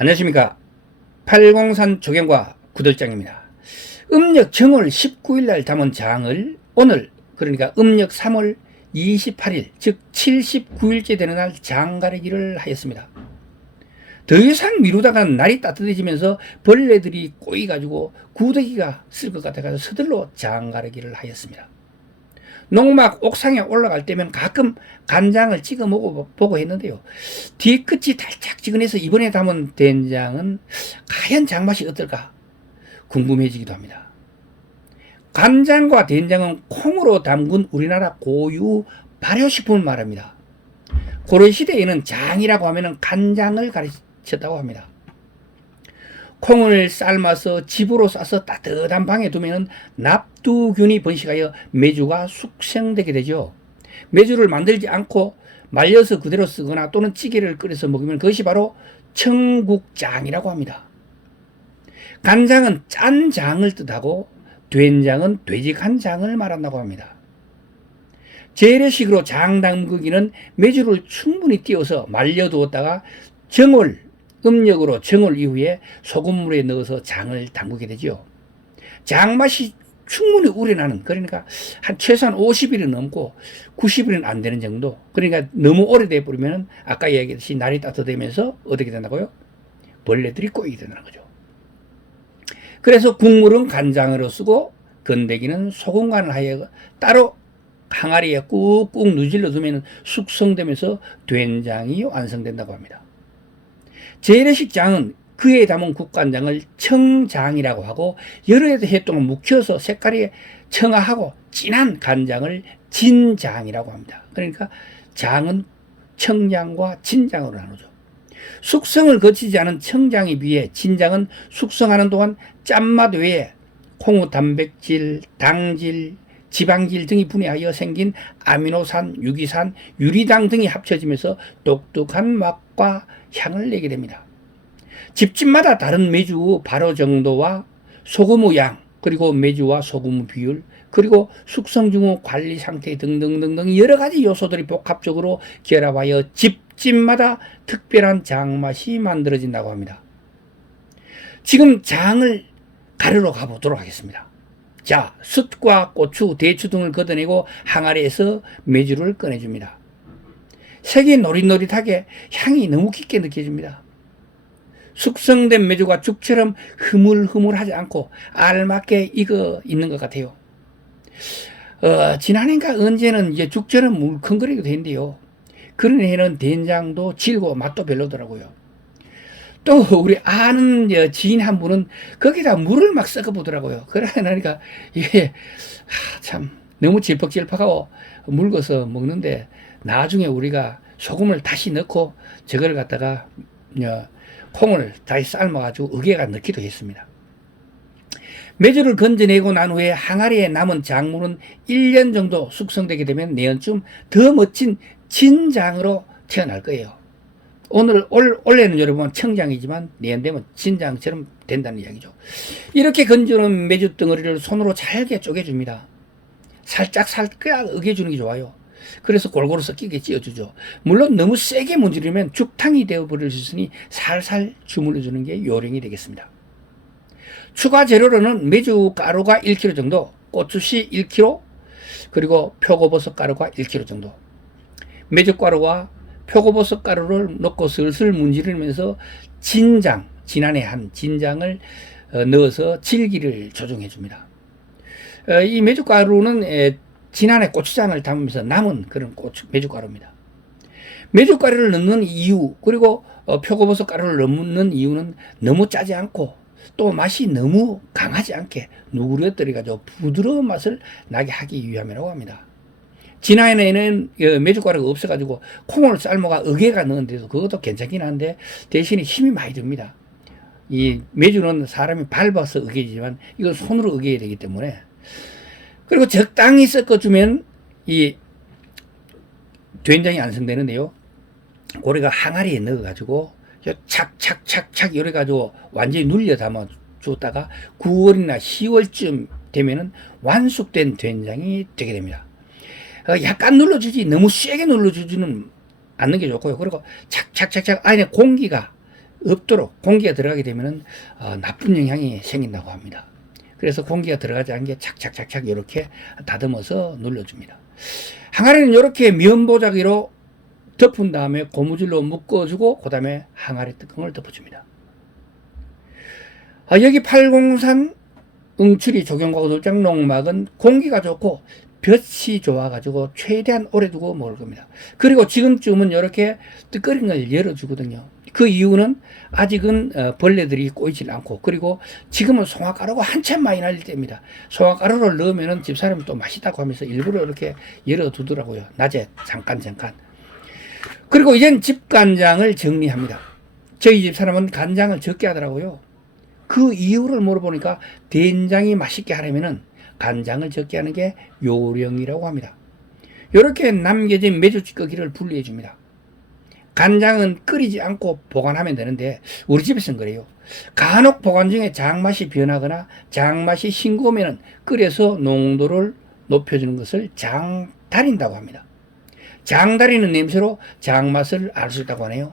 안녕하십니까. 팔공산 조경과 구들장입니다. 음력 정월 19일 날 담은 장을 오늘, 그러니까 음력 3월 28일, 즉 79일째 되는 날 장가르기를 하였습니다. 더 이상 미루다가 날이 따뜻해지면서 벌레들이 꼬이가지고 구더기가 쓸 것 같아서 서둘러 장가르기를 하였습니다. 농막 옥상에 올라갈 때면 가끔 간장을 찍어 먹어보고 했는데요. 뒤끝이 달짝지근해서 이번에 담은 된장은 과연 장맛이 어떨까 궁금해지기도 합니다. 간장과 된장은 콩으로 담근 우리나라 고유 발효식품을 말합니다. 고려시대에는 장이라고 하면 간장을 가르쳤다고 합니다. 콩을 삶아서 즙으로 싸서 따뜻한 방에 두면 납두균이 번식하여 메주가 숙성되게 되죠. 메주를 만들지 않고 말려서 그대로 쓰거나 또는 찌개를 끓여서 먹으면 그것이 바로 청국장이라고 합니다. 간장은 짠 장을 뜻하고 된장은 되직한 장을 말한다고 합니다. 재래식으로 장 담그기는 메주를 충분히 띄워서 말려두었다가 음력으로 정월 이후에 소금물에 넣어서 장을 담그게 되죠. 장맛이 충분히 우러나는, 그러니까 한 최소한 50일은 넘고 90일은 안 되는 정도. 그러니까 너무 오래돼 버리면 아까 이야기했듯이 날이 따뜻해지면서 어떻게 된다고요? 벌레들이 꼬이게 된다는 거죠. 그래서 국물은 간장으로 쓰고 건더기는 소금간을 하여 따로 항아리에 꾹꾹 누질러 두면 숙성되면서 된장이 완성된다고 합니다. 재래식 장은 그에 담은 국간장을 청장이라고 하고 여러 해 동안 묵혀서 색깔이 청아하고 진한 간장을 진장이라고 합니다. 그러니까 장은 청장과 진장으로 나누죠. 숙성을 거치지 않은 청장에 비해 진장은 숙성하는 동안 짠맛 외에 콩의 단백질, 당질, 지방질 등이 분해하여 생긴 아미노산, 유기산, 유리당 등이 합쳐지면서 독특한 맛과 향을 내게 됩니다. 집집마다 다른 메주 발효 정도와 소금의 양, 그리고 메주와 소금의 비율, 그리고 숙성 중의 관리 상태 등등등등 여러 가지 요소들이 복합적으로 결합하여 집집마다 특별한 장맛이 만들어진다고 합니다. 지금 장을 가르러 가보도록 하겠습니다. 자, 숯과 고추, 대추 등을 걷어내고 항아리에서 메주를 꺼내줍니다. 색이 노릿노릿하게 향이 너무 깊게 느껴집니다. 숙성된 메주가 죽처럼 흐물흐물하지 않고 알맞게 익어 있는 것 같아요. 지난해인가 언제는 이제 죽처럼 물컹거리기도 했는데요. 그런 해는 된장도 질고 맛도 별로더라고요. 또 우리 아는 지인 한 분은 거기다 물을 막 섞어 보더라고요. 그러니까 이게 참 너무 질퍽질퍽하고 묽어서 먹는데 나중에 우리가 소금을 다시 넣고 저걸 갖다가 콩을 다시 삶아가지고 의게가 넣기도 했습니다. 메주를 건져내고 난 후에 항아리에 남은 장물은 1년 정도 숙성되게 되면 내년쯤 더 멋진 진장으로 태어날 거예요. 올해는 여러분 청장이지만 내년 되면 진장처럼 된다는 이야기죠. 이렇게 건져놓은 메주 덩어리를 손으로 잘게 쪼개줍니다. 살짝 으개주는 게 좋아요. 그래서 골고루 섞이게 찧어주죠. 물론 너무 세게 문지르면 죽탕이 되어버릴 수 있으니 살살 주물러주는 게 요령이 되겠습니다. 추가 재료로는 메주 가루가 1kg 정도, 고추씨 1kg, 그리고 표고버섯 가루가 1kg 정도. 메주 가루와 표고버섯 가루를 넣고 슬슬 문지르면서 지난해 한 진장을 넣어서 질기를 조정해 줍니다. 이 메주 가루는 지난해 고추장을 담으면서 남은 그런 메주 가루입니다. 메주 가루를 넣는 이유, 그리고 표고버섯 가루를 넣는 이유는 너무 짜지 않고 또 맛이 너무 강하지 않게 누그러뜨려 가지고 부드러운 맛을 나게 하기 위함이라고 합니다. 지난해에는 메주 가루가 없어가지고 콩을 삶아가 의게가 넣었는데도 그것도 괜찮긴 한데 대신에 힘이 많이 듭니다. 이 메주는 사람이 밟아서 의게지만 이건 손으로 의게야 되기 때문에, 그리고 적당히 섞어주면 이 된장이 완성되는데요. 고래가 항아리에 넣어가지고 착착착착 이래가지고 완전히 눌려 담아 줬다가 9월이나 10월쯤 되면은 완숙된 된장이 되게 됩니다. 약간 눌러주지 너무 세게 눌러주지는 않는 게 좋고요. 그리고 착착착착 안에 공기가 없도록 공기가 들어가게 되면은 나쁜 영향이 생긴다고 합니다. 그래서 공기가 들어가지 않게 착착착착 이렇게 다듬어서 눌러줍니다. 항아리는 이렇게 면보자기로 덮은 다음에 고무줄로 묶어주고 그 다음에 항아리 뚜껑을 덮어줍니다. 여기 803 응추리 조경과 구들장 농막은 공기가 좋고 볕이 좋아가지고 최대한 오래 두고 먹을 겁니다. 그리고 지금쯤은 이렇게 뜨거린 걸 열어주거든요. 그 이유는 아직은 벌레들이 꼬이질 않고, 그리고 지금은 송화가루가 한참 많이 날릴 때입니다. 송화가루를 넣으면 집사람이 또 맛있다고 하면서 일부러 이렇게 열어두더라고요. 낮에 잠깐. 그리고 이젠 집간장을 정리합니다. 저희 집사람은 간장을 적게 하더라고요. 그 이유를 물어보니까 된장이 맛있게 하려면은 간장을 적게 하는 게 요령이라고 합니다. 이렇게 남겨진 메주 찌꺼기를 분리해 줍니다. 간장은 끓이지 않고 보관하면 되는데 우리 집에서는 그래요. 간혹 보관 중에 장맛이 변하거나 장맛이 싱거우면 끓여서 농도를 높여주는 것을 장달인다고 합니다. 장달이는 냄새로 장맛을 알 수 있다고 하네요.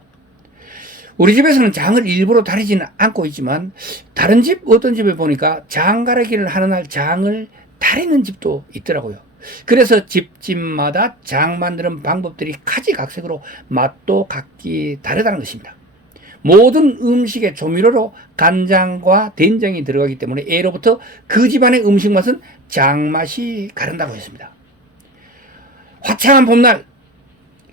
우리 집에서는 장을 일부러 다리지는 않고 있지만 다른 집 어떤 집에 보니까 장가르기를 하는 날 장을 다리는 집도 있더라고요. 그래서 집집마다 장 만드는 방법들이 가지각색으로 맛도 각기 다르다는 것입니다. 모든 음식의 조미료로 간장과 된장이 들어가기 때문에 예로부터 그 집안의 음식 맛은 장맛이 가른다고 했습니다. 화창한 봄날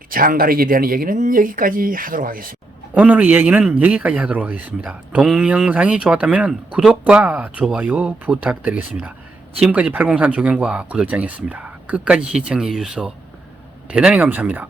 장가르기에 대한 얘기는 여기까지 하도록 하겠습니다. 오늘의 얘기는 여기까지 하도록 하겠습니다. 동영상이 좋았다면 구독과 좋아요 부탁드리겠습니다. 지금까지 803 조경과 구들장이었습니다. 끝까지 시청해 주셔서 대단히 감사합니다.